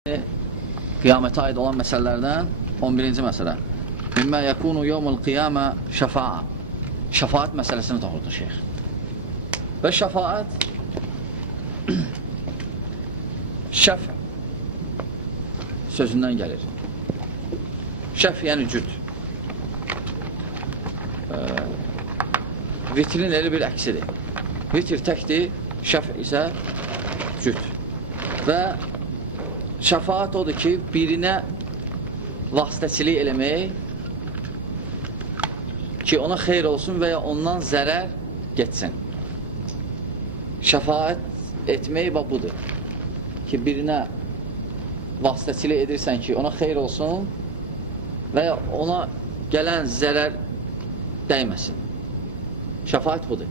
Qiyamətə aid olan məsələlərdən 11-ci məsələ. Mimmə yəkunu yevmul qiyamə şəfa'a. Şəfaət məsələsini toxurdu şeyx. Və şəfaət şəf sözündən gəlir. Şəf yəni cüd. Vitrin elə bir əksidir. Vitr təkdir, şəf isə cüd. Və şəfaət odur ki, birinə vasitəçilik eləmək ki, ona xeyr olsun və ya ondan zərər getsin. Şəfaət etmək budur ki, birinə vasitəçilik edirsən ki, ona xeyr olsun və ya ona gələn zərər dəyməsin. Şəfaət budur.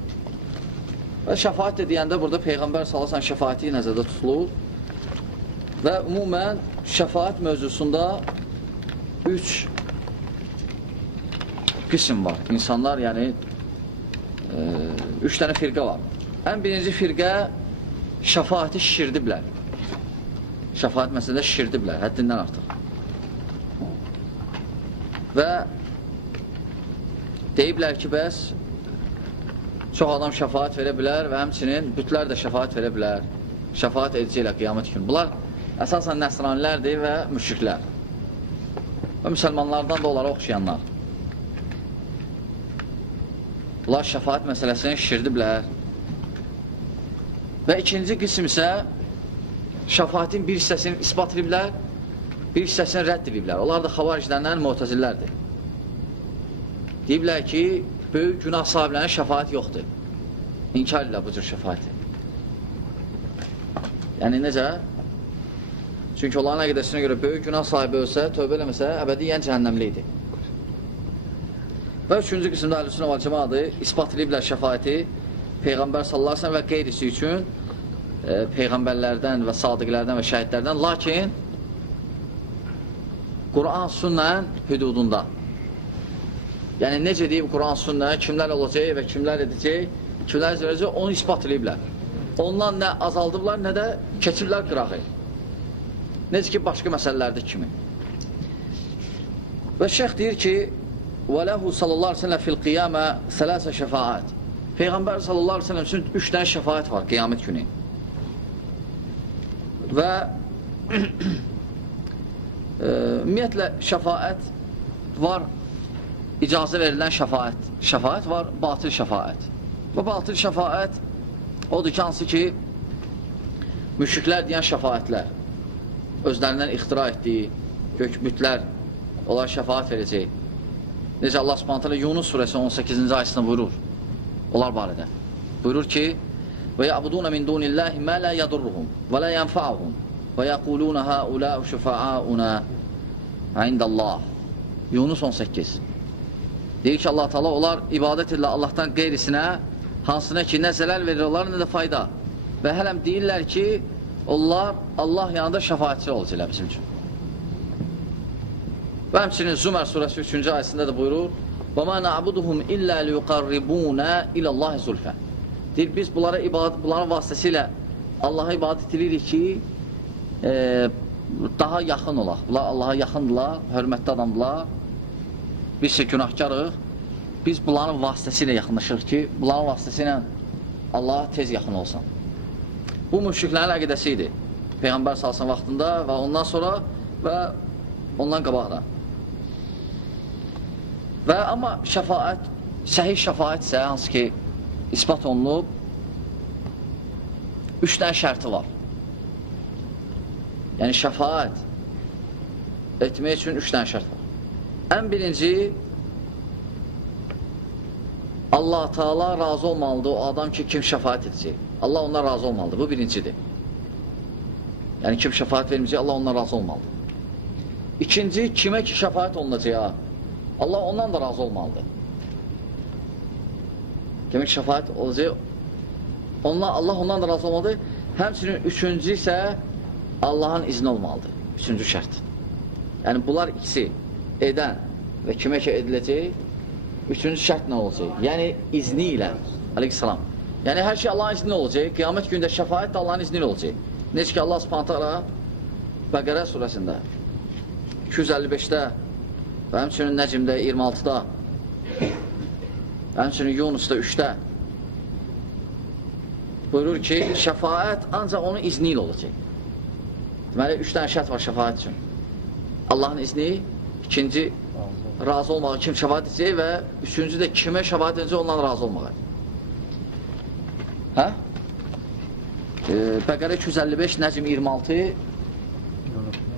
Və şəfaət deyəndə burada Peyğəmbər sallallahu əleyhi və səlləm şəfaəti nəzərdə tutulur. Və ümumən şəfaət mövzusunda 3 qism var. İnsanlar, yəni 3 dənə firqə var. Ən birinci firqə şəfaəti şişirdiblər. Şəfaət məsələdə şişirdiblər, həddindən artıq. Və deyiblər ki, bəs çox adam şəfaət verə bilər və həmçinin bütlər də şəfaət verə bilər. Şəfaət edəcəklər qiyamət günü. Bunlar əsasən nəsranilərdir və müşriklər. Və müsəlmanlardan da onlara oxşayanlar. Bunlar şəfaət məsələsini şişirdiblər. Və ikinci qism isə şəfaətin bir hissəsini isbat ediblər, bir hissəsini rədd ediblər. Onlar da xavariclərdən mu'təzillərdir. Deyiblər ki, böyük günah sahiblərinin şəfaət yoxdur. İnkar edirlər bu cür şəfaəti. Yəni necə? Çünki onların əqidəsinə görə böyük günah sahibi ölsə, tövbə eləməsə, əbədiyyən cəhənnəmli idi. Və üçüncü qismdə Əhl-i Sünnə vəl Cəmaədir, isbat ediblər şəfaəti Peyğəmbər sallallahu əleyhi və səlləm və qeyrisi üçün Peyğəmbərlərdən və sadiqlərdən və şəhidlərdən, lakin Quran sünnə hüdudunda. Yəni necə deyib Quran sünnə, kimlər olacaq və kimlər edəcək, kimlər edəcək, onu isbat ediblər. Ondan nə azaldıblar, nə də keçirlər qırağı. Necə ki, başqa məsələlərdə kimi. Və şeyx deyir ki, وَلَهُ sallallahu aleyhi ve sellem fil qiyamə sələsə şəfaət. Peyğəmbər sallallahu aleyhi ve sellem üçün 3 dənə şəfaət var qiyamət günü. Və ümumiyyətlə şəfaət var, icazə verilən şəfaət. Şəfaət var, batıl şəfaət. Və batıl şəfaət odur ki, hansı ki, müşriklər deyən şəfaətlər. Özlərindən ixtira etdiyi gökbütlər, onlar şəfaət verəcək. Necə Allah Subhanahu taala Yunus surəsi 18-ci ayəsində buyurur, onlar barədə. Buyurur ki, və ya'budun min dunillahi ma la yadurruhum və la yanfa'uhum və yaqulun haula'u şufa'auna indallah. Yunus 18. Deyir ki, Allah Taala onlar ibadət edirlər Allahdan qeyrisinə, hansına ki, nə zəlal verirlər, nə də fayda. Və hələm deyirlər ki, onlar Allah yanında şəfaətçi olacaqlar bizim üçün. Və həmçinin Zümər surəsi 3-cü ayəsində də buyurur, وَمَا نَعْبُدُهُمْ إِلَّا لِيُقَرِّبُونَ إِلَى اللّٰهِ زُلْفًا. Deyir, biz bunların vasitəsilə Allaha ibadət edirik ki, daha yaxın olaq. Bunlar Allaha yaxındırlar, hörmətli adamdırlar. Biz isə günahkarıq. Biz bunların vasitəsilə yaxınlaşırıq ki, bunların vasitəsilə Allaha tez yaxın olsun. Bu müşriklərin əqidəsi idi. Peyğəmbər sallallahu vaxtında və ondan sonra və ondan qabaqda. Və amma şəfaət, səhih şəfaət isə hansı ki, isbat olunub, 3 dənə şərti var. Yəni şəfaət etmək üçün 3 dənə şərt var. Ən birinci, Allah Teala razı olmalıdır o adam ki, kim şəfaət edəcək. Allah ondan razı olmalıdır. Bu birincidir. Yəni kim şəfaət verməyəcək, Allah ondan razı olmalıdır. İkinci, kimə ki şəfaət olunacaq, Allah ondan da razı olmalıdır. Kimə ki şəfaət olacaq, Allah ondan da razı olmalıdır. Həmçinin üçüncü isə Allahın izni olmalıdır. Üçüncü şərt. Yəni bunlar ikisi edən və kimə ki ediləcək, üçüncü şərt nə olacaq? Yəni izni ilə, aleyhissalam. Yəni hər şey Allahın izni olacaq. Qiyamət günündə şəfaət də Allahın izni olacaq. Necə ki Allah Subhanahu taala Bəqərə surəsində 255-də və həmçinin Nəcmdə 26-da və həmçinin Yunusda 3-də buyurur ki, şəfaət ancaq onun izni ilə olacaq. Deməli, 3 dənə şərt var şəfaət üçün. Allahın izni, ikinci, razı olmağı kim şəfaət edəcək və üçüncü də kimə şəfaət edəcək ondan razı olmağı. Hə? Bəqərə 255, Nəcm 26,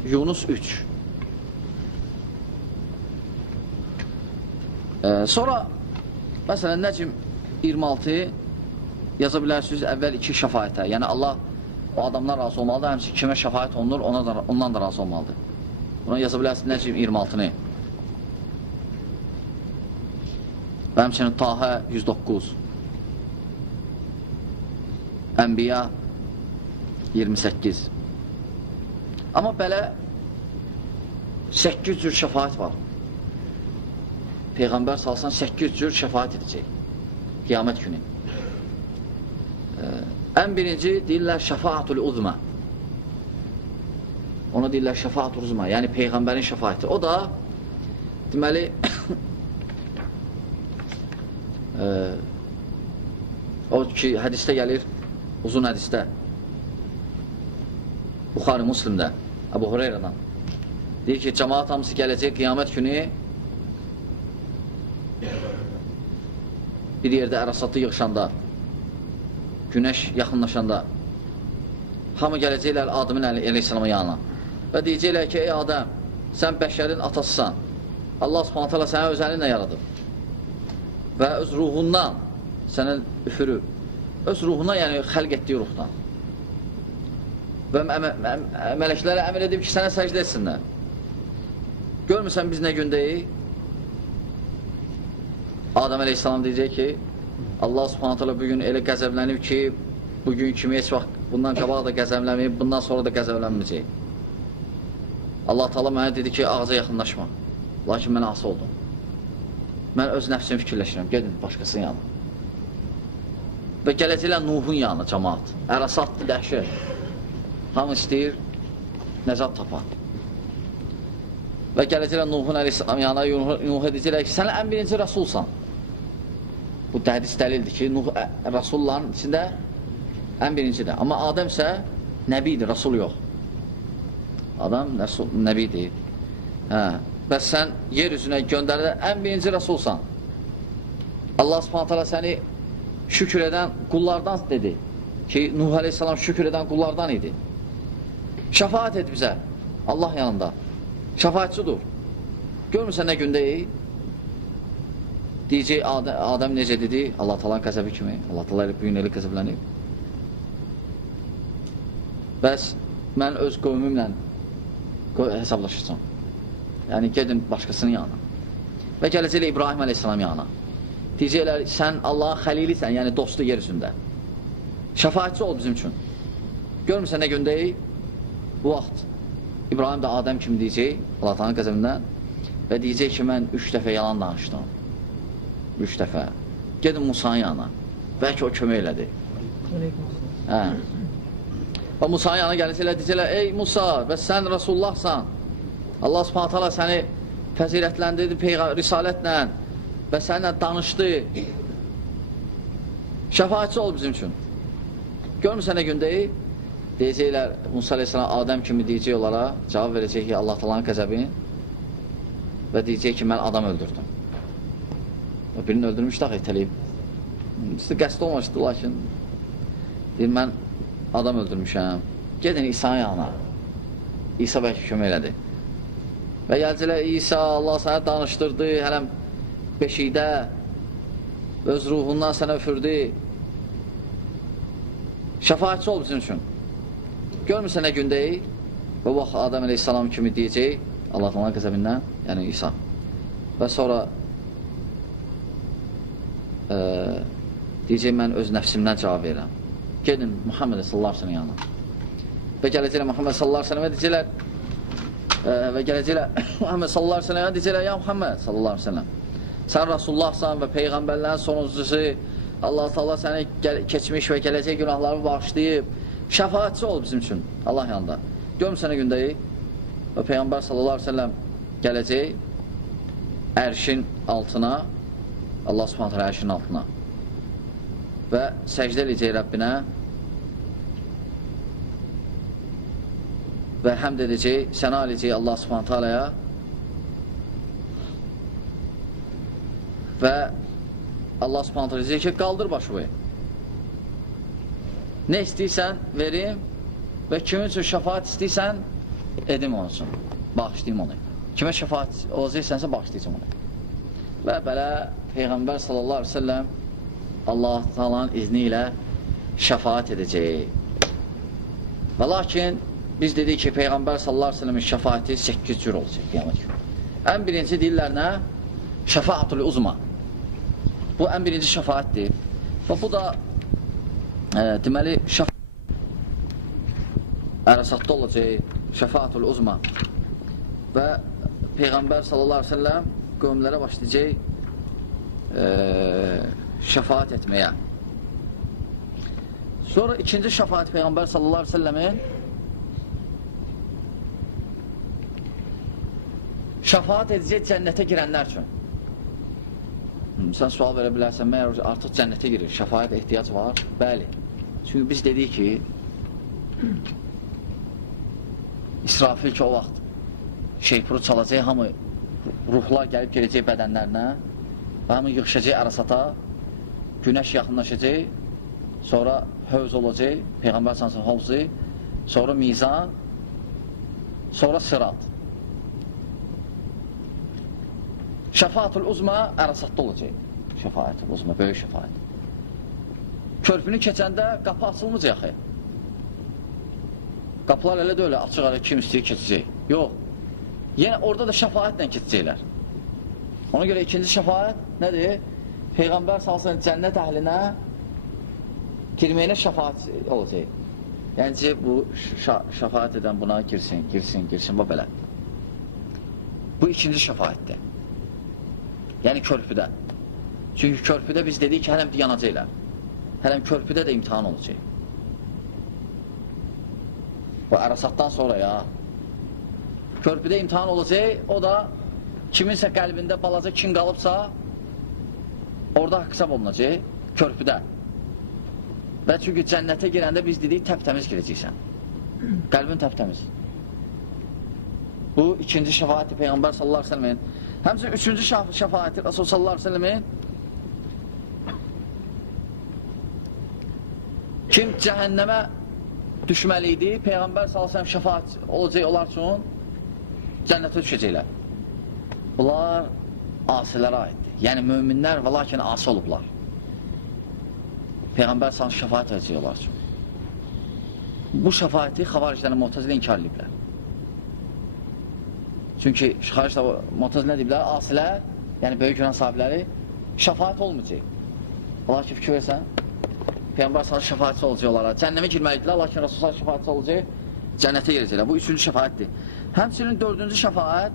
Yunus 3. Sonra, məsələn, Nəcm 26 yaza bilərsiniz əvvəl 2 şəfaətə. Yəni, Allah o adamdan razı olmalıdır, həmçin kimə şəfaət olunur, ondan da razı olmalıdır. Buna yaza bilərsiniz Nəcm 26-nı. Və həmçinin Tahə 109. Ənbiya 28. Amma belə 8 cür şəfaət var. Peyğəmbər salsan 8 cür şəfaət edəcək qiyamət günü. Ən birinci deyirlər şəfaatul uzma. Ona deyirlər şəfaatul uzma, yəni Peyğəmbərin şəfaəti. O da deməli o ki hədisdə gəlir, uzun hədisdə Buxari Müslimdə Əbu Hüreyrədən deyir ki, cəmaat hamısı gələcək qiyamət günü bir yerdə ərasatı yığışanda, günəş yaxınlaşanda hamı gələcəklər Adəmin əleyhissalamın yanına və deyəcəklər ki, ey Adəm, sən bəşərin atasısan, Allah subhanət hala səni öz əlinlə yaradıb və öz ruhundan sənə üfürür, öz ruhuna, yəni xəlq etdiyi ruhdan və mələklərə əmr edib ki, sənə səcdə etsinlər. Görmürsən biz nə gündəyik? Adəm əleyhissalam deyəcək ki, Allah subhanət hala bugün elə qəzəblənib ki, bugün kimi heç vaxt bundan qabaq da qəzəblənməyib, bundan sonra da qəzəblənməyəcək. Allah Taala mənə dedi ki, ağaca yaxınlaşma. Lakin mən ası oldum. Mən öz nəfsimi fikirləşirəm, gedin başqasının yanına. Və gələcəklər Nuhun yanına cəmaat. Ərasatdır, dəhşət. Hamı istəyir, nəcat tapar. Və gələcəklər Nuhun əleyhissalam yanına, Nuh edəcəklər ki, sən ən birinci rəsulsan. Bu hədis dəlildir ki, Nuh rəsulların içində ən birincidir. Amma Adəm isə nəbidir, rəsul yox. Adam nəbidir. Bəs sən yer üzünə göndərilir, ən birinci rəsulsan. Allah subhanət hala səni şükür edən qullardan dedi ki, Nuh əleyhissalam şükür edən qullardan idi. Şəfaət et bizə Allah yanında. Şəfaətçidir. Görmürsən nə gündəyik? Deyəcək Adəm necə dedi? Allah Taala'nın qəzəbi kimi. Allah Taala bugün elə qəzəblənib. Bəs mən öz qövmümlə hesablaşacağam. Yəni gedin başqasının yanına. Və gələcəklər İbrahim əleyhissalam yanına. Deyəcəklər sən Allahın xəlilisən, yəni dostu yer üzündə. Şəfaətçi ol bizim üçün. Görmürsən nə gündəyik? Bu vaxt İbrahim də Adəm kimi deyəcək, Allah Taala'nın qəzəbindən və deyəcək ki, mən 3 dəfə yalan danışdım. 3 dəfə. Gedin Musa'nın yanına. Bəlkə o kömək elədi. Və Musa'nın yanına gələcəklər, deyəcəklər, ey Musa, və sən Rasullahsan. Allah subhanət hala səni fəzilətləndirdi risalətlə və səninlə danışdı. Şəfaətçi ol bizim üçün. Görmürsən nə gündəyik? Deyəcəklər, Musa aleyhissalam Adəm kimi deyəcək onlara, cavab verəcək ki, Allah Taala'nın qəzəbi və deyəcək ki, mən adam öldürdüm. Birini öldürmüşdü, itələyib. Sizdə qəsd olmamışdı, lakin deyir, mən adam öldürmüşəm. Gedin İsa'nın yanına. İsa bəlkə kömək elədi. Və gəlcələr, İsa, Allah sənə danışdırdı, hələm beşikdə, öz ruhundan sənə üfürdü. Şəfaətçi ol bizim üçün. Görmürsən nə gündəyik? Və vaxt Adəm əleyhissalam kimi deyəcək, Allah Taala'nın qəzəbindən, yəni İsa. Və sonra deyəcək, mən öz nəfsimdən cavab verirəm. Gedin Muhammed sallallahu aleyhi ve sellem yanına. Və gələcəklər Muhammed sallallahu aleyhi ve sellemə deyəcəklər və gələcəklər Muhammed sallallahu aleyhi ve sellemə deyəcəklər, ya Muhammed sallallahu aleyhi ve sellem, sən Rasullahsan və Peyğəmbərlərin sonuncusu, Allah Taala səni keçmiş və gələcək günahları bağışlayıb, şəfaətçi ol bizim üçün Allah yanında. Görmüsən gündəyik və Peyğəmbər sallallahu aleyhi ve sellem gələcək ərşin altına, Allah subhanət hələ ərşin altına və səcdə edəcək Rəbbinə və həmd edəcək, səna edəcək Allah subhanət hələyə və Allah subhanət hələ deyəcək ki, qaldır başımı. Nə istəyirsən, verim və kimin üçün şəfaət istəyirsən, edim onun üçün, bağışlayayım onu. Kimə şəfaət olacaqsənsə, bağışlayacam onu. Və belə Peyğəmbər sallallahu aleyhi ve sellem Allah Taala'nın izni ilə şəfaət edəcək. Və lakin biz dedik ki, Peyğəmbər sallallahu aleyhi ve sellemin şəfaəti 8 cür olacaq qiyamət günü. Ən birinci deyirlər nə? Şəfaatul uzma. Bu ən birinci şəfaətdir. Və bu da deməli ərəsatda olacaq, şəfaatul uzma. Və Peyğəmbər sallallahu aleyhi ve sellem qövmlərə başlayacaq şəfaat etməyə. Sonra ikinci şəfaat Peyğəmbər sallallahu aleyhi ve sellemin şəfaat edəcək cənnətə girənlər üçün. Sən sual verə bilərsən, məyər artıq cənnətə girir, şəfaət ehtiyac var? Bəli. Çünki biz dedik ki, İsrafil ki o vaxt şeypuru çalacaq, hamı ruhlar gəlib gələcək bədənlərinə və hamı yığışacaq ərasata, günəş yaxınlaşacaq, sonra hövz olacaq, Peyğəmbər sallallahu hovzu, sonra mizan, sonra sırat. Şəfaatul uzma ərasatda olacaq. Şəfaatul uzma, böyük şəfaat. Körpünü keçəndə qapı açılmayacaq axı. Qapılar elə də öyle açıq ara kim istəyir keçəcək. Yox. Yenə orada da şəfaətlə keçəcəklər. Ona görə ikinci şəfaət nədir? Peyğəmbər sallallahu əleyhi və səlləm cənnət əhlinə girməyinə şəfaət olacaq. Yəni bu şəfaət edən buna girsin, bu belə. Bu ikinci şəfaətdir. Yəni körpüdə. Çünki körpüdə biz dedik ki, hələm yanacaqlar. Hələm körpüdə də imtihan olacaq. Bu ərasatdan sonra ya. Körpüdə imtihan olacaq, o da kiminsə qəlbində balaca kin qalıbsa, orada hesab olunacaq, körpüdə. Və çünki cənnətə girəndə biz dedik, təptəmiz girəcəksən. Qəlbin təptəmiz. Bu ikinci şəfaəti Peyğəmbər sallallahu əleyhi və səlləmin. Həmçinin üçüncü şəfaəti Rasul sallallahu əleyhi və səlləmin. Kim cəhənnəmə düşməli idi, Peyğəmbər sallallahu əleyhi və səlləm şəfaət olacaq onlar üçün, cənnətə düşəcəklər. Bunlar asilərə aiddir. Yəni möminlər və lakin asi olublar. Peyğəmbər sallallahu əleyhi və səlləm şəfaət edəcək onlar üçün. Bu şəfaəti xavariclərlə Mu'təzilə inkar ediblər. Çünki xavariclər Mu'təzilə ediblər, asilər, yəni böyük günah sahibləri şəfaət olmayacaq. Allah ki, fikir versən, Peyğəmbər sallallahu şəfaətçi olacaq onlara. Cənnəmə girməlidirlər, lakin Rasulullah şəfaətçi olacaq, cənnətə girəcəklər. Bu üçüncü şəfaətdir. Həmçinin dördüncü şəfaət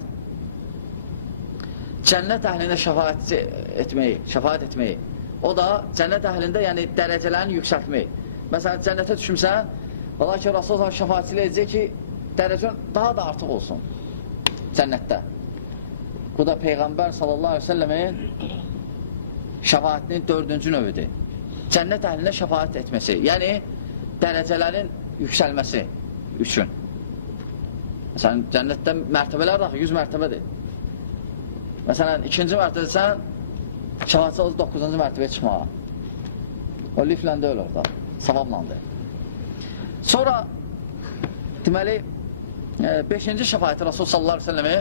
cənnət əhlinə şəfaət etməyi. O da cənnət əhlində yəni dərəcələrini yüksəltmək. Məsələn, cənnətə düşmüsən, lakin Rasulullah şəfaətçilə edəcək ki, dərəcən daha da artıq olsun cənnətdə. Bu da Peyğəmbər sallallahu aleyhi ve səlləmin şəfaətinin dördüncü növüdür. Cənnət əhlinə şəfaət etməsi, yəni dərəcələrin yüksəlməsi üçün. Məsələn, cənnətdə mərtəbələr daxil 100 mərtəbədir. Məsələn, ikinci mərtəbəsən, şəfaətçi olacaq 9-cu mərtəbəyə çıxmağa. O liflə deyil orada, savablandır. Sonra, deməli, 5-ci şəfaəti Rasul sallallahu aleyhi ve səlləmi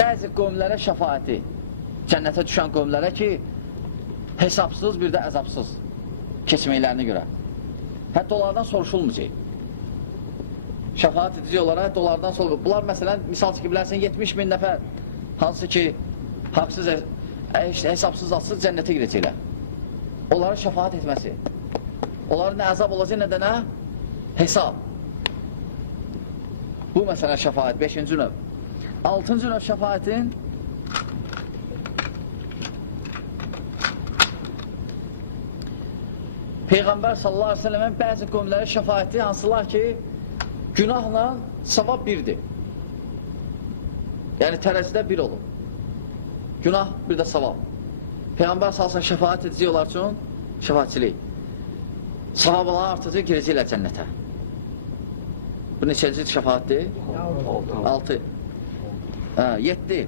bəzi qövmlərə şəfaəti, cənnətə düşən qövmlərə ki, hesabsız, bir də əzabsız keçməklərini görə. Hətta onlardan soruşulmayacaq. Şəfaət edici onlara, hətta onlardan soruşulmayacaq. Bunlar, məsələn, misal çəkə bilərsən, 70.000 nəfər, hansı ki, haqsız, hesabsız, atsız cənnətə girəcəklər. Onlara şəfaət etməsi. Onların nə əzab olacaq, nə də nə? Hesab. Bu, məsələn, şəfaət, 5-ci növ. 6-cı növ şəfaətin Peyğəmbər sallallahu aleyhi ve sellemin bəzi qövmləri şəfaəti hansılar ki, günahla savab birdir. Yəni tərəzidə bir olur. Günah, bir də savab. Peyğəmbər sallallahu aleyhi ve sellem şəfaət edəcək onlar üçün şəfaətçilik. Savablar artacaq, girəcəklər cənnətə. Bu neçəncə şəfaətdir? 6. 7.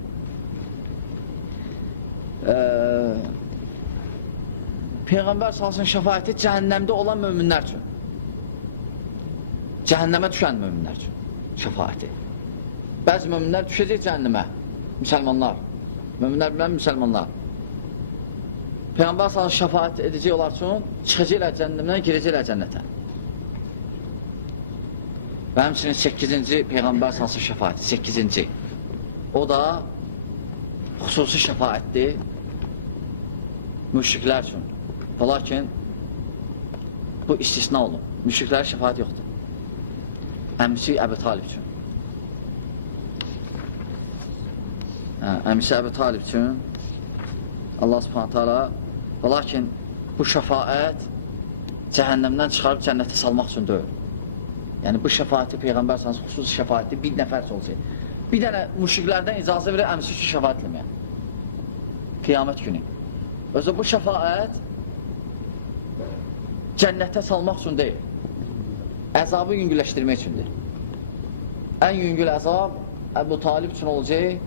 Peyğəmbər salsın şəfaəti cəhənnəmdə olan möminlər üçün. Cəhənnəmə düşən möminlər üçün şəfaəti. Bəzi möminlər düşəcək cəhənnəmə, müsəlmanlar. Möminlər bilən müsəlmanlar. Peyğəmbər salsın şəfaət edəcək onlar üçün, çıxacaqlər cəhənnəmdən, girəcəklər cənnətə. Və həmçinin 8-ci Peyğəmbər salsın şəfaəti, 8-ci. O da xüsusi şəfaətdir müşriklər üçün. Və lakin bu istisna olun. Müşriklərə şəfaət yoxdur. Əmisi Əbu Talib üçün. Əmisi Əbu Talib üçün Allah subhanətə alə və lakin bu şəfaət cəhənnəmdən çıxarıb cənnətə salmaq üçün deyil. Yəni bu şəfaəti Peyğəmbər sallallahu xüsusi şəfaəti bir nəfər olacaq. Bir dənə müşriklərdən icazə verir əmisi üçün şəfaət eləməyə. Qiyamət günü. Özü bu şəfaət cənnətə salmaq üçün deyil. Əzabı yüngülləşdirmək üçündür. Ən yüngül əzab Əbu Talib üçün olacaq.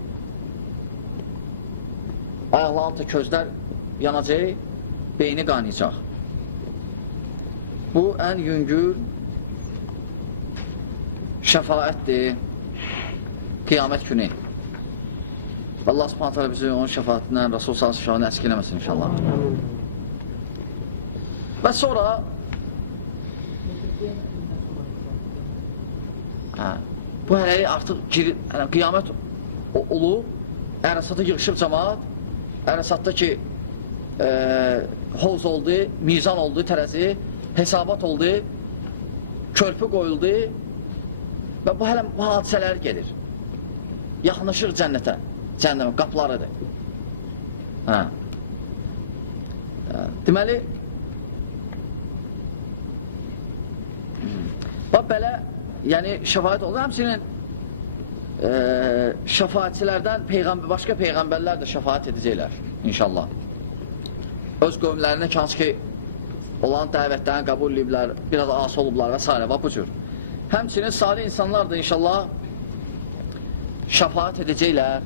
Ayaqlarında közlər yanacaq, beyni qaynayacaq. Bu ən yüngül şəfaətdir qiyamət günü. Allah subhanət hələ bizi onun şəfaətindən, Rasul sallallahu şəfaətini əksik eləməsin inşallah. Və sonra bu hələlik artıq qiyamət olub, Ərəsata yığışıb cəmaat, Ərəsatda ki hovz oldu, mizan oldu, tərəzi, hesabat oldu, körpü qoyuldu və bu hələ bu hadisələr gedir. Yaxınlaşır cənnətə, cəhənnəmə, qapılarıdır. Deməli, belə, yəni şəfaət olur, həmçinin şəfaətçilərdən başqa peyğəmbərlər də şəfaət edəcəklər, inşallah. Öz qövmlərinə ki, hansı ki, olan dəvətlərini qəbul ediblər, biraz ası olublar və s. və bu cür. Həmçinin salih insanlar da inşallah şəfaət edəcəklər.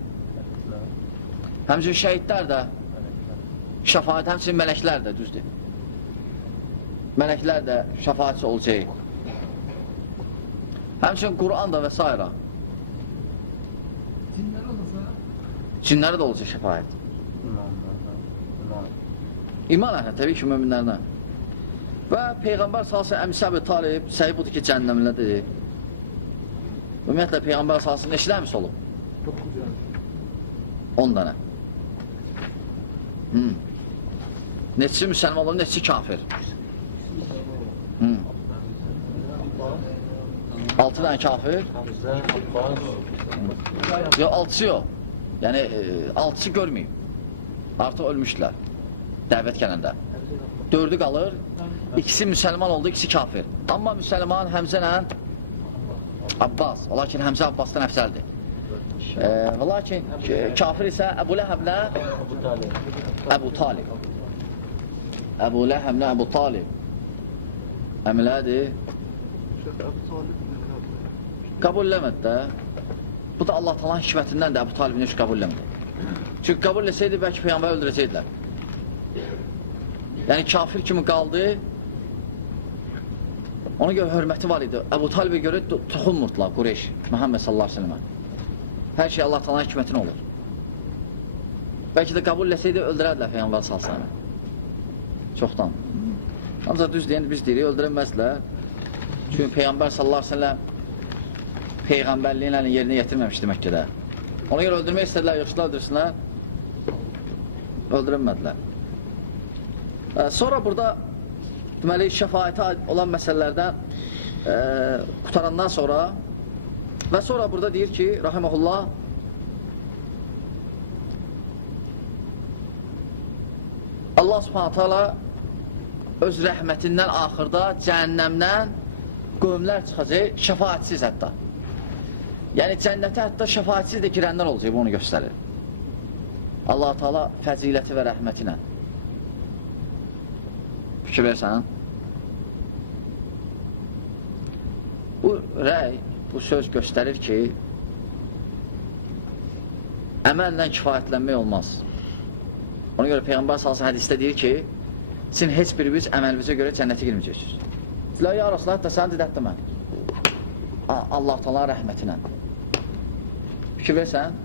Həmçinin şəhidlər də şəfaət, həmçinin mələklər də, düzdür. Mələklər də şəfaətçi olacaq. Həmçinin Qur'an da və s. Cinlərə də olacaq şəfaət. İman əhlə, təbii ki, möminlərlə. Və Peyğəmbər salsın əmisi Əbu Talib, səhi budur ki, cəhənnəmlədir. Ümumiyyətlə, Peyğəmbər salsın neçə əmisi olub? 10 dənə. Neçisi müsəlman olub, neçisi kafir? 6 dənə kafir? Yox, 6'sı yox. Yəni, 6'sı görməyib. Artıq ölmüşdülər. Dəvət gələndə. 4'ü qalır. İkisi müsəlman oldu, ikisi kafir. Amma müsəlman Həmzə ilə Abbas. Lakin Həmzə Abbasdan əfsəldir. Lakin kafir isə Əbu Ləhəblə Əbu Talib. Əbu Ləhəblə Əbu Talib. Əmilədir. Qəbul eləmədi də. Bu da Allah talan hikmətindən də Əbu Talibini heç qəbul eləmədi. Çünki qəbul etsəydi, bəlkə Peyğəmbər öldürəcəkdilər. Yəni kafir kimi qaldı. Ona görə hörməti var idi. Əbu Talibə görə toxunmurdular Qureyş, Məhəmməd sallallahu aleyhi ve sellemə. Hər şey Allah talan hikmətin olur. Bəlkə də qəbul etsəydi, öldürədilər Peyğəmbər sallallahu aleyhi ve sellemə. Çoxdan. Ancaq düz deyəndə biz deyirik, öldürənməzlər. Çünki Peyğəmbər sallallahu aleyhi ve sellem Peyğəmbərliyin yerinə yetirməmişdi Məkkədə. Ona görə öldürmək istədilər, yoxsuzlar öldürsünlər. Öldürünmədilər. Sonra burada deməli, şəfaətə olan məsələlərdən qutarandan sonra və sonra burada deyir ki, rahiməhullah, Allah subhanətə ala öz rəhmətindən axırda cəhənnəmdən qövmlər çıxacaq, şəfaətsiz hətta. Yəni cənnətə hətta şəfaətsiz də girənlər olacaq, bunu göstərir. Allah-u Teala fəziləti və rəhməti ilə. Fikir versən? Bu rəy, bu söz göstərir ki, əməllə kifayətlənmək olmaz. Ona görə Peyğəmbər sallallahu hədisdə deyir ki, sizin heç biriniz əməlinizə görə cənnətə girməyəcəksiniz. Silah, ya Rasulullah, hətta sən dedətdə mən. Allah-u Teala rəhmətinə. Fikir versən?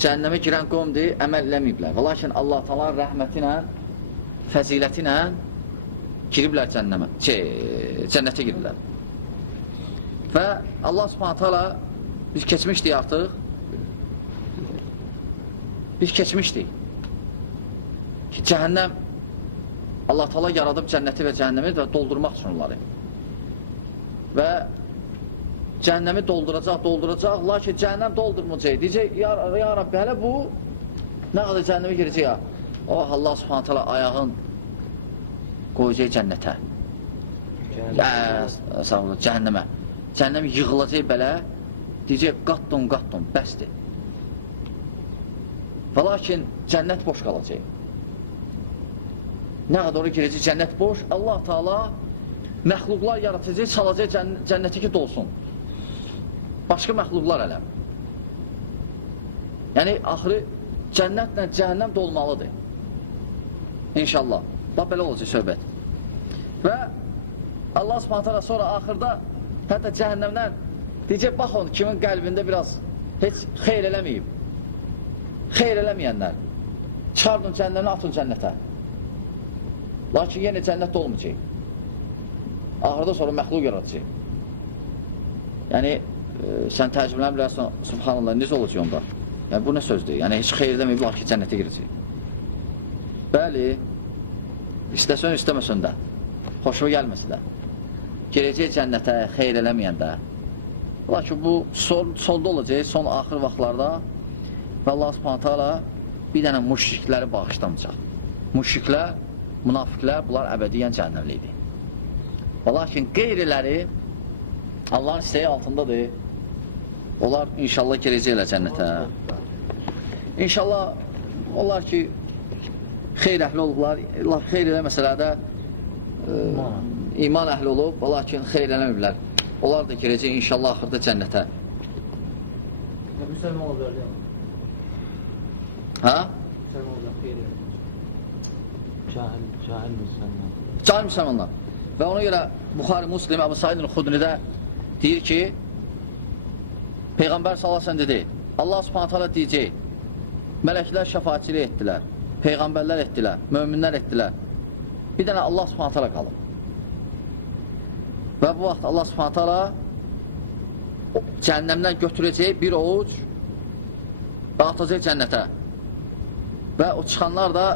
Cəhənnəmə girən qovmdir, əməl eləməyiblər. Və lakin Allah-u Teala rəhmətinə, fəziləti ilə giriblər cənnətə giriblər. Və Allah Subhanahu taala biz keçmişdik artıq. Biz keçmişdik ki, cəhənnəm Allah Teala yaradıb cənnəti və cəhənnəmi və doldurmaq üçün onları. Və cəhənnəmi dolduracaq, lakin cəhənnəm doldurmayacaq. Deyəcək, ya Rabbi, hələ bu nə qədər cəhənnəmə girəcək ya? O, Allah Subhanahu taala ayağın qoyacaq cənnətə. Cəhənnəmə. Cəhənnəm yığılacaq belə, deyəcək, qatdon, bəsdir. Və lakin cənnət boş qalacaq. Nə qədər oraya girəcək, cənnət boş. Allah Teala məxluqlar yaratacaq, salacaq cənnəti ki, dolsun. Başqa məxluqlar hələ. Yəni, axırı cənnətlə cəhənnəm dolmalıdır. İnşallah. Bax, belə olacaq söhbət. Və Allah Subhanahu sonra axırda hətta cəhənnəmdən deyəcək, bax onu, kimin qəlbində biraz heç xeyr eləməyib. Xeyr eləməyənlər. Çıxardın cəhənnəmini, atın cənnətə. Lakin yenə cənnət olmayacaq. Axırda sonra məxluq yaradacaq. Yəni, sən təəccüblənə bilərsən, subhanallah, necə olacaq onda? Yəni, bu nə sözdür? Yəni, heç xeyr eləməyib, lakin cənnətə girəcək. Bəli, istəsən, istəməsən də, xoşuma gəlməsə də, girəcək cənnətə, xeyr eləməyəndə. Lakin bu, solda olacaq, son axır vaxtlarda və Allah Subhanahu taala bir dənə müşrikləri bağışlamayacaq. Müşriklər, münafiqlər, bunlar əbədiyyən cəhənnəmlidir. Və lakin qeyriləri Allahın istəyi altındadır. Onlar inşallah girəcəklər cənnətə. İnşallah onlar ki, xeyr əhli olublar, xeyr eləməsələr də iman əhli olub, və lakin xeyr eləməyiblər. Onlar da girəcək inşallah axırda cənnətə. Müsəlman olacaq, deyəm. Hə? Müsəlman olacaq, xeyr eləməyəcək. Cahil müsəlman. Cahil müsəlmanlar. Və ona görə Buxari, Muslim, Əbu Said el-Xudridə deyir ki, Peyğəmbər sallallahu dedi, Allah Subhanahu taala deyəcək, mələklər şəfaatçilik etdilər, peyğəmbərlər etdilər, möminlər etdilər. Bir dənə Allah Subhanahu taala qalıb. Və bu vaxt Allah Subhanahu taala cəhənnəmdən götürəcək bir ovuc və atacaq cənnətə. Və o çıxanlar da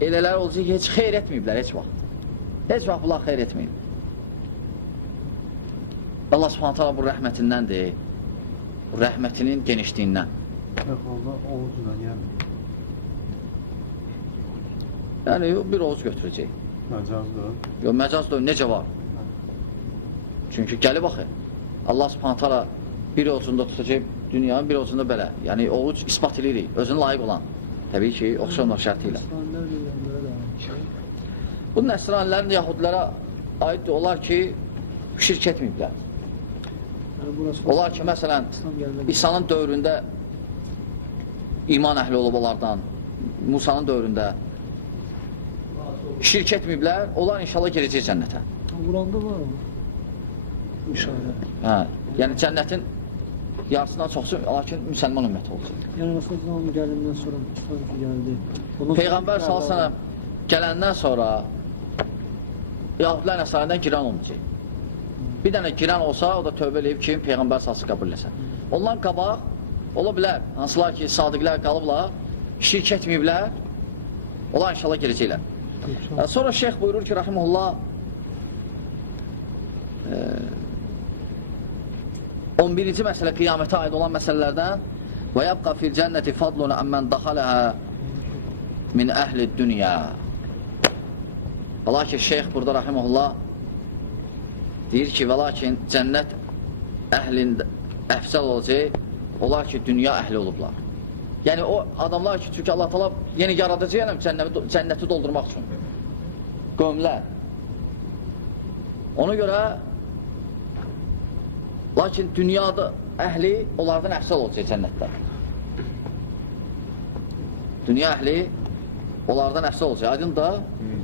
elələr olacaq ki, heç xeyr etməyiblər, heç vaxt. Heç vaxt bunlar xeyr etməyib. Allah Subhanahu taala bu rəhmətindəndir, bu rəhmətinin genişliyindən. Allah ovucuna yəni. Yəni, bir ovuc götürəcək. Məcazdır. Yox, məcaz da necə var? Çünki gəlib axı. Allah Subhanahu taala bir ovucunda tutacaq dünyanın, bir ovucunda belə. Yəni, ovuc ispat edirik, özünə layiq olan. Təbii ki, oxşanmaq şərti ilə. Bu nəsranilərin yahudilərə aiddir. Onlar ki, şirk etməyiblər. Onlar ki, məsələn, İsa'nın dövründə iman əhli olub onlardan, Musa'nın dövründə şirk etməyiblər, onlar inşallah girəcək cənnətə. Quranda var mı? İnşallah. Hə, yəni cənnətin yarısından çoxsu, lakin müsəlman ümməti olacaq. Yəni, Rasulullah gəlindən sonra gəldi. Peyğəmbər salsana gələndən sonra Yahudilər nəsarədən girən olmayacaq. Bir dənə girən olsa, o da tövbə eləyib ki, Peyğəmbər salsı qəbul eləsə. Ondan qabaq, ola bilər, hansılar ki, sadiqlər qalıblar, şirk etməyiblər, onlar inşallah girəcəklər. Sonra şeyx buyurur ki, rahimullah, 11-ci məsələ qiyamətə aid olan məsələlərdən və yabqa fil cənnəti fadluna əmmən daxaləhə min əhli dünya. Və lakin şeyx burada rahiməhullah deyir ki, və lakin cənnət əhlində əfsəl olacaq, onlar ki, dünya əhli olublar. Yəni, o adamlar ki, çünki Allah təala yeni yaradacaq cənnəti doldurmaq üçün. Qövmlər. Ona görə, lakin dünyada əhli onlardan əfsəl olacaq cənnətdə. Dünya əhli onlardan əfsəl olacaq. Aydın da,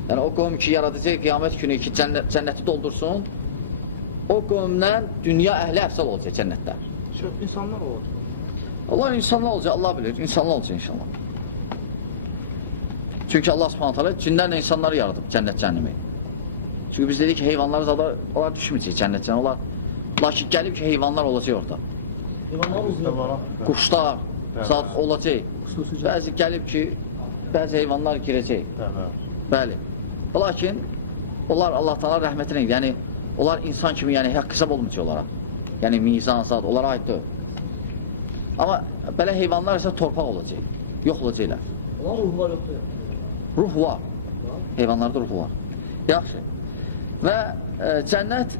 yəni o qövm ki, yaradacaq qiyamət günü ki, cənnəti doldursun, o qövmdən dünya əhli əfsəl olacaq cənnətdə. İnsanlar olacaq. Allah insanlar olacaq, Allah bilir, insanlar olacaq inşallah. Çünki Allah subhanət hələ cinlərlə insanları yaradıb cənnət cəhənnəmi. Çünki biz dedik ki, heyvanlar zaten, onlar düşməyəcək cənnət cəhənnəmi. Lakin gəlib ki, heyvanlar olacaq orada. Quşlar zat olacaq. Bəzi gəlib ki, bəzi heyvanlar girəcək. Bəli. Lakin onlar Allah Teala rəhmətinə, yəni onlar insan kimi, yəni haqq hesab olmayacaq onlara. Yəni mizan zat, onlara aiddir. Amma belə heyvanlar isə torpaq olacaq, yox olacaqlar. Onlar ruh var, yoxdur. Ruh var. Heyvanlarda ruh var. Yaxşı. Və cənnət,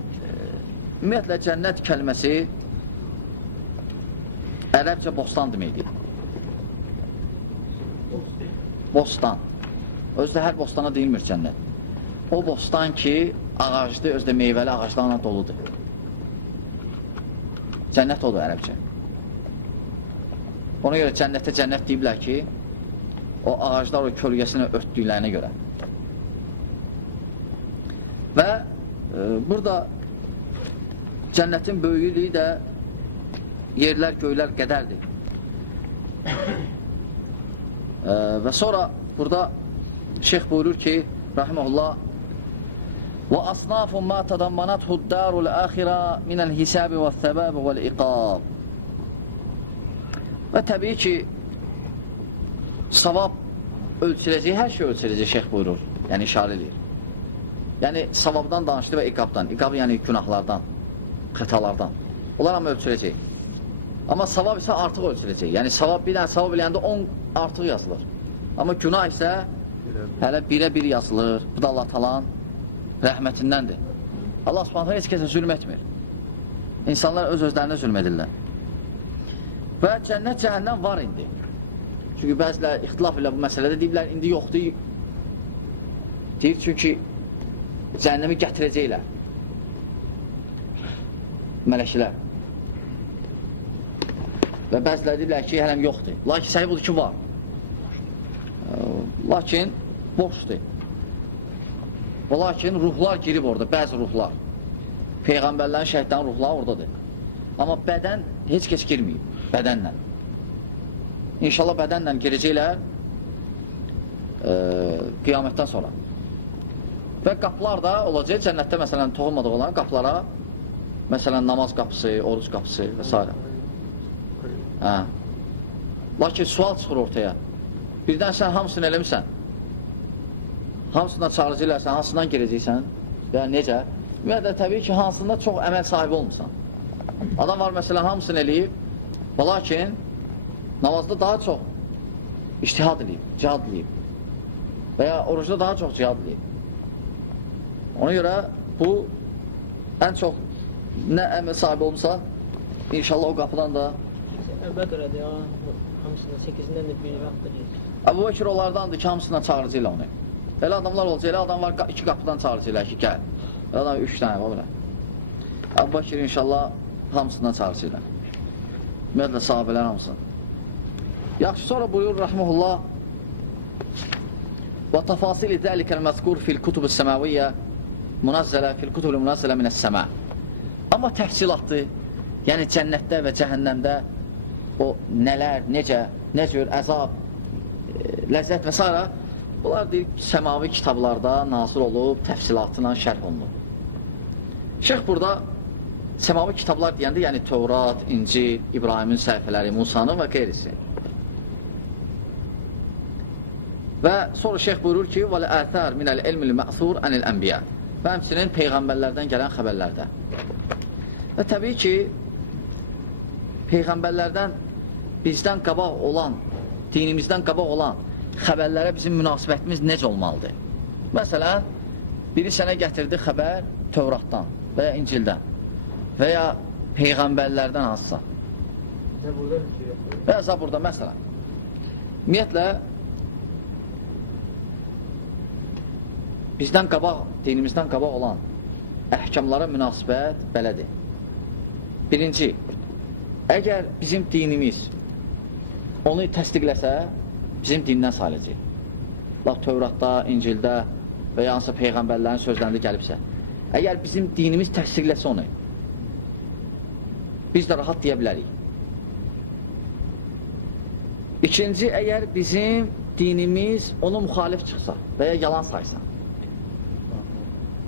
ümumiyyətlə cənnət kəlməsi ərəbcə bostan deməkdir. Bostan. Özdə hər bostana deyilmir cənnət. O bostan ki, ağacdır, özdə meyvəli ağaclarla doludur. Cənnət odur ərəbcə. Ona görə cənnətə cənnət deyiblər ki, o ağaclar o kölgəsini örtdüklərinə görə. Və burada cənnətin böyüklüyü də yerlər, göylər qədərdir. Və sonra burada şeyx buyurur ki, rahiməhullah, وَأَصْنَافٌ مَا تَضَمَّنَتْهُ الدَّارُ الْآخِرَةِ مِنَ الْحِسَابِ وَالثَّبَابِ وَالْإِقَابِ. Və təbii ki, savab ölçüləcək, hər şey ölçüləcək, şeyx buyurur, yəni işarə edir. Yəni, savabdan danışdı və iqabdan, iqab yəni günahlardan, xətalardan. Onlar amma ölçüləcək. Amma savab isə artıq ölçüləcək. Yəni, savab bir dənə savab eləyəndə 10 artıq yazılır. Amma günah isə hələ 1-ə 1 yazılır. Bu da Allah talan rəhmətindəndir. Allah subhanətlə heç kəsə zülm etmir. İnsanlar öz-özlərinə zülm edirlər. Və cənnət, cəhənnəm var indi. Çünki bəzilər ixtilaf ilə bu məsələdə deyiblər, indi yoxdur. Deyir, çünki cəhənnəmi gətirəcəklər. Mələklər. Və bəzilər deyiblər ki, hələm yoxdur. Lakin səhib odur ki, var. Lakin boşdur. Və lakin ruhlar girib orada, bəzi ruhlar. Peyğəmbərlərin, şəhidlərin ruhları oradadır. Amma bədən heç kəs girməyib, bədənlə. İnşallah bədənlə girəcəklər qiyamətdən sonra. Və qapılar da olacaq, cənnətdə məsələn toxunmadıq olan qapılara, məsələn namaz qapısı, oruc qapısı və s. Lakin sual çıxır ortaya. Birdən sən hamısını eləmirsən. Hamısından çağırıcılarsan, hansından girəcəksən və necə? Və də təbii ki, hansında çox əməl sahibi olmuşsan. Adam var, məsələn, hamısını eləyib, və lakin namazda daha çox ictihad eləyib, cihad eləyib və ya orucda daha çox cihad eləyib. Ona görə bu ən çox nə əməl sahibi olmuşsa, inşallah o qapıdan da Bəqərədir ya, hamısının 8-dən də bir vaxtda deyir. Əbu Bəkir onlardandır ki, hamısından çağırıcı ilə onu. Elə adamlar olacaq, elə adam var, 2 qapıdan çağırıcı ilə ki, gəl. Elə adam 3 dənə var, belə. Əbu Bəkir inşallah hamısından çağırıcı ilə. Ümumiyyətlə, sahabələr hamısın. Yaxşı, sonra buyur, rəhməhullah, və təfasili dəlikəl məzkur fil kutub-ı səməviyyə münazzələ, fil kutub-ı münazzələ minəs-səmə. Amma təfsilatdır, yəni cənnətdə və cəhənnəmdə o nələr, necə, nə cür, əzab, ləzzət və s. Bunlar deyir, səmavi kitablarda nazil olub, təfsilatına şərh olunur. Şeyx burada səmavi kitablar deyəndə, yəni Tövrat, İncil, İbrahimin səhifələri, Musanın və qeyrisi. Və sonra şeyx buyurur ki, وَلَأَثَارْ مِنَ الْعِلْمِ الْمَأْثُورِ عَنِ الْأَنْبِيَا və həmçinin Peyğəmbərlərdən gələn xəbərlərdə. Və təbii ki, Peyğəmbərlərdən bizdən qabaq olan, dinimizdən qabaq olan xəbərlərə bizim münasibətimiz necə olmalıdır? Məsələn, biri sənə gətirdi xəbər Tövratdan və ya İncildən və ya Peyğəmbərlərdən hansısa Ne burada bir şey yok. və ya Zaburda, məsələn. Ümumiyyətlə, bizdən qabaq, dinimizdən qabaq olan əhkamlara münasibət belədir. Birinci, əgər bizim dinimiz onu təsdiqləsə, bizim dindən sayılacaq. Bax, Tövratda, İncildə və ya hansısa Peyğəmbərlərin sözlərində gəlibsə, əgər bizim dinimiz təsdiqləsə onu, biz də rahat deyə bilərik. İkinci, əgər bizim dinimiz onu müxalif çıxsa və ya yalan saysa,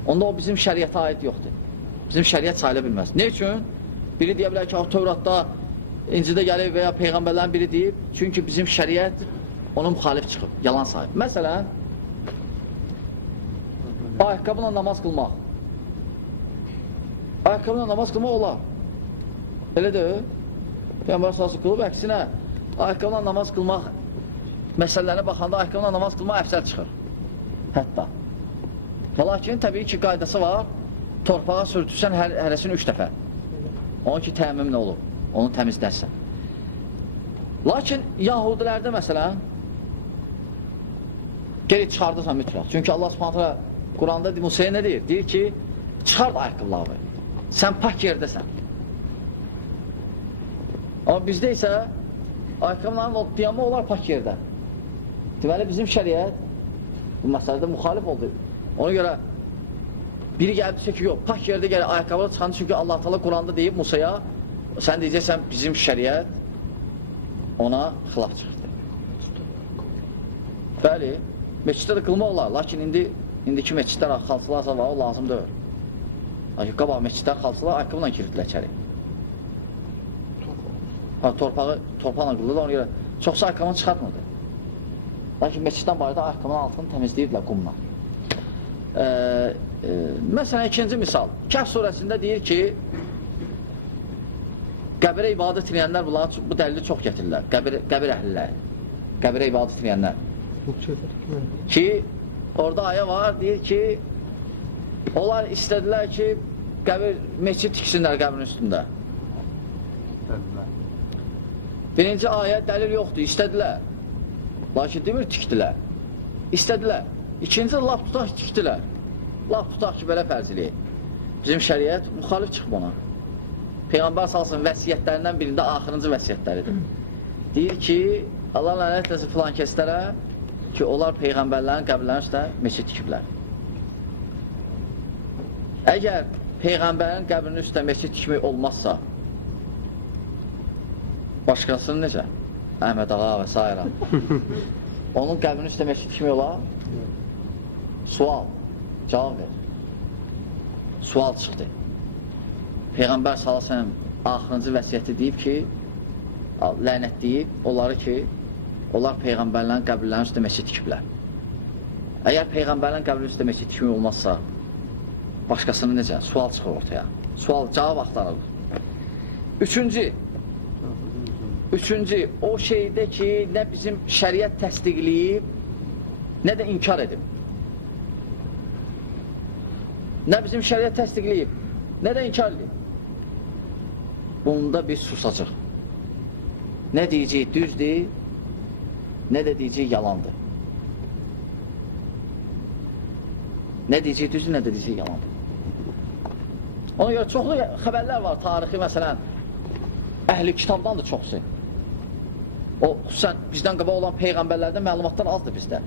onda o bizim şəriətə aid yoxdur. Bizim şəriət sayıla bilməz. Ne üçün? Biri deyə bilər ki, Tövratda, İncildə gəlib və ya Peyğəmbərlərin biri deyib, çünki bizim şəriət onu müxalif çıxıb, yalan sayıb. Məsələn, ayaqqabıyla namaz qılmaq. Ayaqqabıyla namaz qılmaq olar. Elə deyil. Peyğəmbər sahası qılıb, əksinə, ayaqqabıyla namaz qılmaq məsələlərine baxanda ayaqqabıyla namaz qılmaq əfsəl çıxır. Hətta. Və lakin, təbii ki, qaydası var, torpağa sürtürsən hərəsini 3 dəfə. Onun ki, təmim nə olur? Onu təmizlərsən. Lakin, yahudilərdə məsələn, geri çıxardırsan mütləq. Çünki Allah Subhanahu Quranda Musaya nə deyir? Deyir ki, çıxard ayaqqabıları. Sən pak yerdəsən. Amma bizdə isə ayaqqabıların dayanma olar pak yerdə. Deməli, bizim şəriət bu məsələdə müxalif oldu. Ona görə biri gəlibsə ki, yox, pak yerdə gəlir ayaqqabıları çıxandı. Çünki Allah Teala Quranda deyib Musaya, sən deyəcəksən bizim şəriət ona xilaf çıxdı. Bəli, meçiddə də qılmaq olar. Lakin indiki meçidlər xalçılarsa var, o lazım deyil. Lakin qabaq meçidlər xalçılar ayaqqabıyla girdilər içəri. Torpaqla qılırdı, ona görə çoxsa ayaqqabını çıxartmadı. Lakin meçiddən barədə ayaqqabının altını təmizləyirlər qumla. Məsələn, ikinci misal. Kəhf surəsində deyir ki, qəbirə ibadət edənlər bu dəlili çox gətirirlər. Qəbir əhlilər. Qəbirə ibadət edənlər. Ki, orada ayə var, deyir ki, onlar istədilər ki, meçid tiksinlər qəbrin üstündə. Birinci ayə dəlil yoxdur, istədilər. Lakin demir, tikdilər. İstədilər. İkinci, laf tutaq tikdilər. Laf tutaq ki, belə fərziliyik. Bizim şəriət müxalif çıxıb ona. Peyğəmbər salsın vəsiyyətlərindən birində axırıncı vəsiyyətləridir. Deyir ki, Allah lənət eləsin filan kəslərə ki, onlar Peyğəmbərlərin qəbirlərin üstə meçid tikiblər. Əgər Peyğəmbərin qəbrinin üstə meçid tikmək olmazsa, başqasının necə? Əhməd ağa və s. Onun qəbrinin üstə meçid tikmək olar? Sual, cavab ver. Sual çıxdı. Peyğəmbər s.ə.v axırıncı vəsiyyəti deyib ki, lənət deyib, onları ki, onlar Peyğəmbərlərin qəbirlərin üstə meçid tikiblər. Əgər Peyğəmbərlərin qəbirlərin üstə meçid tikmək olmazsa, başqasının necə? Sual çıxır ortaya. Sual, cavab axtarılır. Üçüncü, o şeydə ki, nə bizim şəriət təsdiqləyib, nə də inkar edib. Nə bizim şəriət təsdiqləyib, nə də inkar edib. Bunda biz susacaq. Nə deyəcək düzdür, nə də deyəcək yalandır. Nə deyəcək düzdür, nə də deyəcək yalandır. Ona görə çoxlu xəbərlər var, tarixi məsələn, əhli kitabdan da çoxsu. O, xüsusən bizdən qabaq olan Peyğəmbərlərdən məlumatlar azdır bizdə.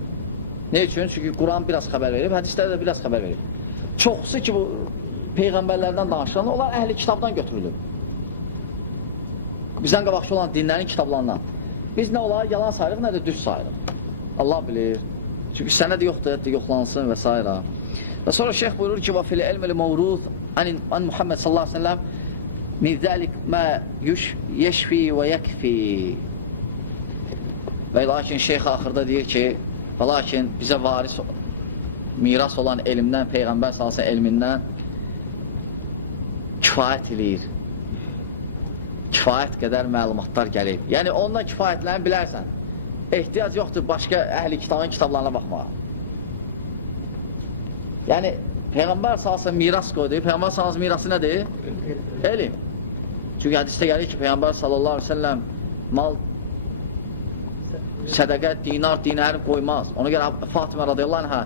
Ne üçün? Çünki Quran biraz xəbər verib, hədislər də biraz xəbər verib. Çoxsu ki, bu Peyğəmbərlərdən danışılan, onlar əhli kitabdan götürülür. Bizdən qabaqçı olan dinlərin kitablarından. Biz nə olar? Yalan sayırıq, nə də düz sayırıq. Allah bilir. Çünki sənəd yoxdur, yoxlansın və s. Və sonra şeyh buyurur ki, وَفِلِ عِلْمِ الْمَوْرُوث عَنْ Muhammed sallallahu aleyhi ve sellem مِنْ ذَلِكْ مَا يَشْفِي وَيَكْفِي. Və lakin şeyh axırda deyir ki, və lakin bizə varis, miras olan elmdən, Peyğəmbər sallallahu aleyhi ve elmindən kifayət edir. Kifayət qədər məlumatlar gəlib. Yəni, ondan kifayətləni bilərsən. Ehtiyac yoxdur başqa əhli kitabın kitablarına baxmağa. Yəni, Peyğəmbər salsın miras qoydu. Peyğəmbər salsın mirası nədir? Elm. Çünki hədisdə gəlir ki, Peyğəmbər sallallahu aleyhi ve sellem mal, sədəqə, dinar, dinər qoymaz. Ona görə Fatimə radiyallahu anhə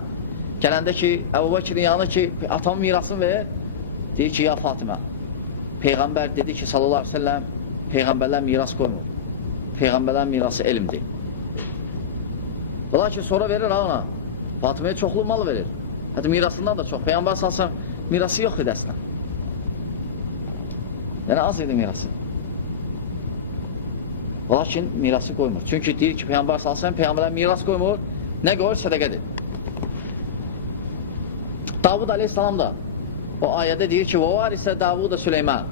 gələndə ki, Əbu Bəkirin yanı ki, atamın mirasını ver, deyir ki, ya Fatimə, Peyğəmbər dedi ki, sallallahu aleyhi ve sellem, Peyğəmbərlər miras qoymur. Peyğəmbərlər mirası elmdir. Lakin sonra verir ha ona. Fatiməyə çoxlu mal verir. Hətta mirasından da çox. Peyğəmbər salsın, mirası yox idi əslən. Yəni, az idi mirası. Lakin mirası qoymur. Çünki deyir ki, Peyğəmbər salsın, Peyğəmbərlər miras qoymur. Nə qoyur? Sədəqədir. Davud aleyhissalam da o ayədə deyir ki, وَوَارِسَ دَاوُدَ Süleyman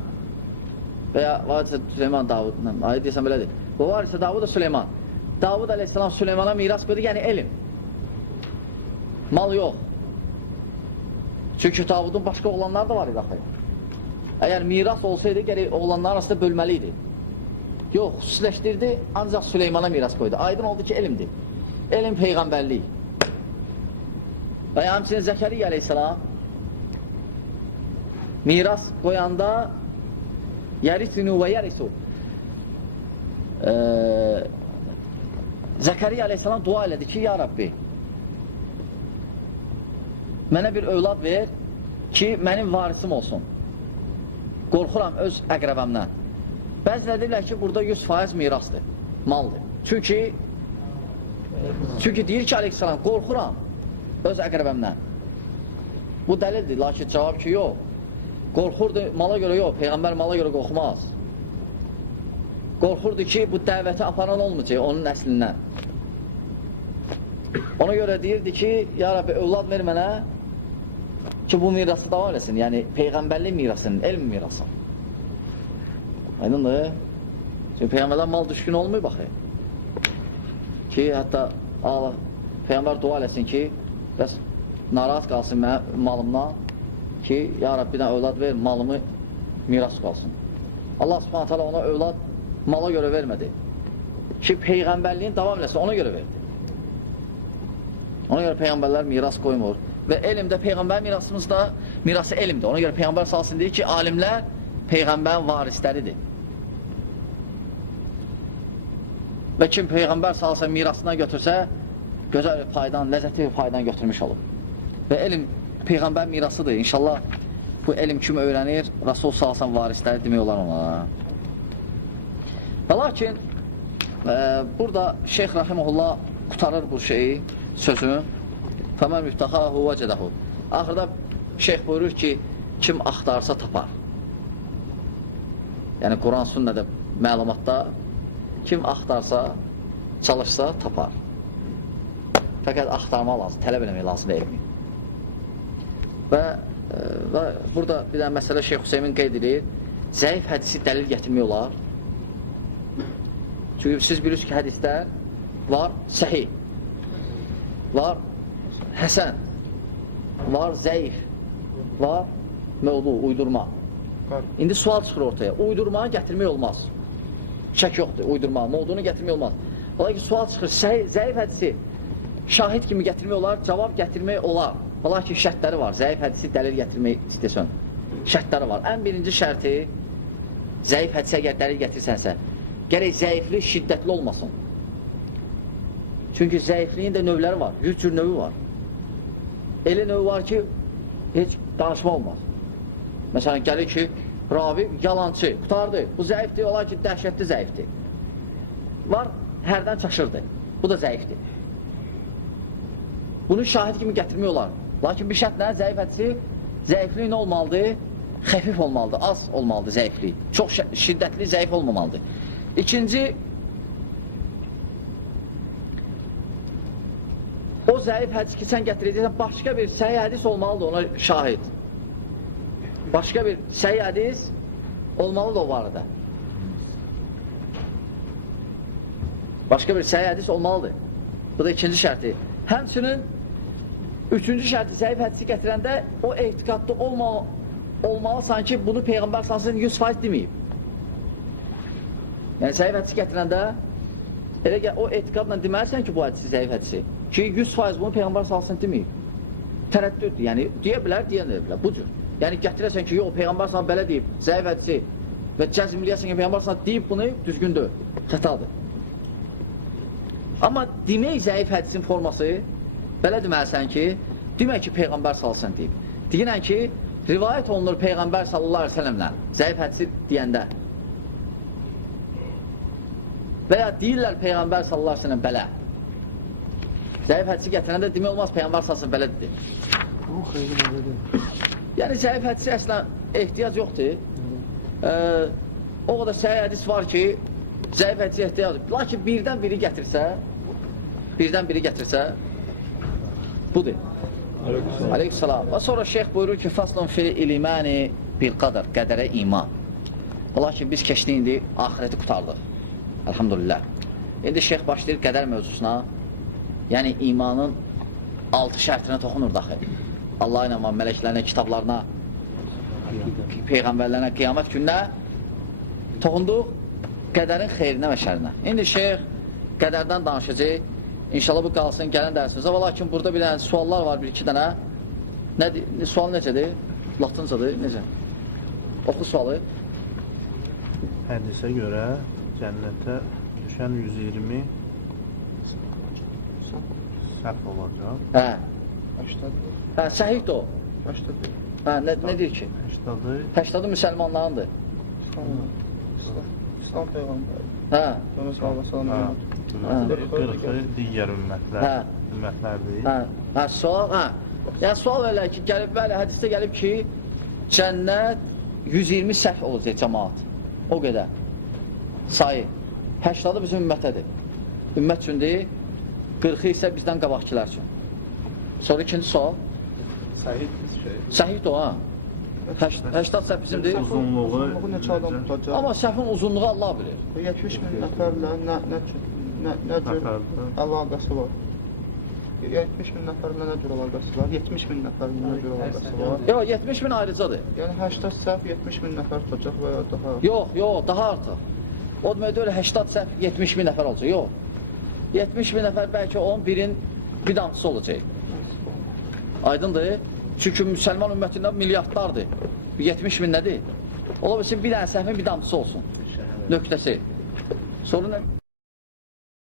və ya Varisə Süleyman Davud, ayə deyirsən belədir. وَوَارِسَ دَاوُدَ Süleyman. Davud aleyhissalam Süleymana miras qoydu, yəni elm. Mal yox. Çünki Davudun başqa oğlanları da var idi axı. Əgər miras olsaydı, gərək oğlanlar arasında bölməli idi. Yox, xüsusiləşdirdi, ancaq Süleymana miras qoydu. Aydın oldu ki, elmdir. Elm peyğəmbərlik. Və ya həmçinin Zəkəriyyə aleyhissalam miras qoyanda yərisinu və yərisu Zəkəriyyə aleyhissalam dua elədi ki, ya Rabbi, mənə bir övlad ver ki, mənim varisim olsun. Qorxuram öz əqrəbəmdən. Bəzilə deyirlər ki, burada 100% mirasdır, maldır. Çünki deyir ki, aleyhissalam, qorxuram öz əqrəbəmdən. Bu dəlildir, lakin cavab ki, yox. Qorxurdu, mala görə yox, Peyğəmbər mala görə qorxmaz. Qorxurdu ki, bu dəvəti aparan olmayacaq onun əslindən. Ona görə deyirdi ki, ya Rabbi, övlad ver mənə ki, bu mirası davam eləsin. Yəni, Peyğəmbərlik mirasının, elm mirasının. Aydındır. Çünki Peyğəmbərdən mal düşkün olmuyor, baxı. Ki, hətta Allah, Peyğəmbər dua eləsin ki, bəs narahat qalsın malımdan ki, ya Rabbi, bir dənə övlad ver, malımı miras qalsın. Allah subhanət hala ona övlad mala görə vermədi. Ki, Peyğəmbərliyin davam eləsin, ona görə verdi. Ona görə Peyğəmbərlər miras qoymur. Və elmdə Peyğəmbər mirası elmdir. Ona görə Peyğəmbər salsın deyir ki, alimlər Peyğəmbərin varisləridir. Və kim Peyğəmbər salsın mirasına götürsə, gözəl bir faydan, ləzzətli bir faydan götürmüş olur. Və elm Peyğəmbər mirasıdır. İnşallah bu elm kim öyrənir, Rasul salsın varisləri demək olar ona. Və lakin burada Şeyx Rahimullah qutarır bu şeyi, sözünü. Fəmən müftəxahu və cədəhu. Axırda şeyx buyurur ki, kim axtarsa tapar. Yəni, Quran sünnədə məlumatda kim axtarsa, çalışsa tapar. Fəqət axtarmaq lazım, tələb eləmək lazım elmi. Və burada bir dənə məsələ Şeyx Hüseymin qeyd edir. Zəif hədisi dəlil gətirmək olar. Çünki siz bilirsiniz ki, hədislər var səhih, var həsən, var zəif, var məvdu, uydurma. İndi sual çıxır ortaya. Uydurmanı gətirmək olmaz. Şək yoxdur, uydurma, məvdunu gətirmək olmaz. Ola ki, sual çıxır, zəif hədisi şahid kimi gətirmək olar, cavab gətirmək olar. Ola ki, şərtləri var, zəif hədisi dəlil gətirmək istəsən. Şərtləri var. Ən birinci şərti, zəif hədisi əgər dəlil gətirsənsə, gərək zəiflik şiddətli olmasın. Çünki zəifliyin də növləri var, 100 cür növü var. Elə növü var ki, heç danışma olmaz. Məsələn, gəlir ki, ravi yalancı, qutardı, bu zəifdir, olar ki, dəhşətli zəifdir. Var, hərdən çaşırdı, bu da zəifdir. Bunu şahid kimi gətirmək olar. Lakin bir şərtlə zəif hədisi, zəiflik nə olmalıdır? Xəfif olmalıdır, az olmalıdır zəiflik. Çox şiddətli, zəif olmamalıdır. İkinci, o zəif hədis ki, sən gətirəcəksən, başqa bir səhih hədis olmalıdır ona şahid. Başqa bir səhih hədis olmalıdır o barədə. Başqa bir səhih hədis olmalıdır. Bu da ikinci şərti. Həmçinin, üçüncü şərti zəif hədisi gətirəndə o etiqadlı olmalısan ki, bunu Peyğəmbər salsın 100% deməyib. Yəni, zəif hədisi gətirəndə elə o etiqadla deməlisən ki, bu hədisi zəif hədisi. Ki, 100% bunu Peyğəmbər salsın deməyib. tərəddüddür. Yəni, deyə bilər, bilər. Bu cür. Yəni, gətirəsən ki, yox, Peyğəmbər sana belə deyib, zəif hədisi və cəzmliyəsən ki, Peyğəmbər sana deyib bunu, düzgündür, xətadır. Amma demək zəif hədisin forması, belə deməlisən ki, demək ki, Peyğəmbər salsan deyib. Deyinən ki, rivayət olunur Peyğəmbər sallallahu aleyhi ve sellemlə, zəif hədisi deyəndə. Və ya deyirlər Peyğəmbər sallallahu aleyhi ve sellem belə. Zəif hədisi gətirəndə demək olmaz, Peyğəmbər sallallahu belə dedi. Bu xeyli nədir? Yəni, zəif hədisi əslən ehtiyac yoxdur. O qədər səhih hədis var ki, zəif hədisi ehtiyac yoxdur. Lakin birdən biri gətirsə, budur. Aleykümselam. Və sonra şeyx buyurur ki, faslun fil ilimani bil qadar, qədərə iman. Lakin biz keçdik indi ahireti qutardıq. Elhamdülillah. İndi şeyx başlayır qədər mövzusuna. Yəni, imanın 6 şərtinə toxunur daxil. Allah ilə, mələklərinə, kitablarına, peyğəmbərlərinə, qiyamət gününə toxunduq qədərin xeyrinə və şərinə. İndi şeyx qədərdən danışacaq. İnşallah bu qalsın gələn dərsimizə. Və lakin burada bir dənə suallar var, bir-iki dənə. Sual necədir? Latıncadır, necə? Oxu sualı. Hədisə görə cənnətə düşən 120 səhv olacaq. Hə. 80. Hə, səhihdir o. 80. Hə, nə deyir ki? 80'ı müsəlmanlarındır. İslam Peyğəmbəri. Hə. Sonra sallallahu 40'ı digər ümmətlərdir. Hə, sual, hə. Yəni, sual verirlər ki, gəlib, bəli, hədisdə gəlib ki, cənnət 120 səhv olacaq cəmaat. O qədər. Sayı. 80'ı bizim ümmətədir. Ümmət üçündür. 40'ı isə bizdən qabaqçılar üçün. Sonra ikinci sual. Səhihdir o, ha. 80 səhv bizimdir. Uzunluğu neçə adam tutacaq? Amma səhvin uzunluğu Allah bilir. 70 min nəfərlə nə cür əlaqəsi var? 70 min nəfərlə nə cür əlaqəsi var? 70 min nəfərlə nə cür əlaqəsi var? Yox, 70 min ayrıcadır. Yəni 80 səhv 70 min nəfər tutacaq və ya daha? Yox, daha artıq. O deməkdə öyle 80 səhv 70 min nəfər olacaq, yox. 70 min nəfər bəlkə onun birin bidamçısı olacaq. Aydındır. Çünki müsəlman ümmətindən milyardlardır. 70 min nədir? Ola bilsin bir dənə səhvin bidamçısı olsun. Nöqtəsi. Sonra nə?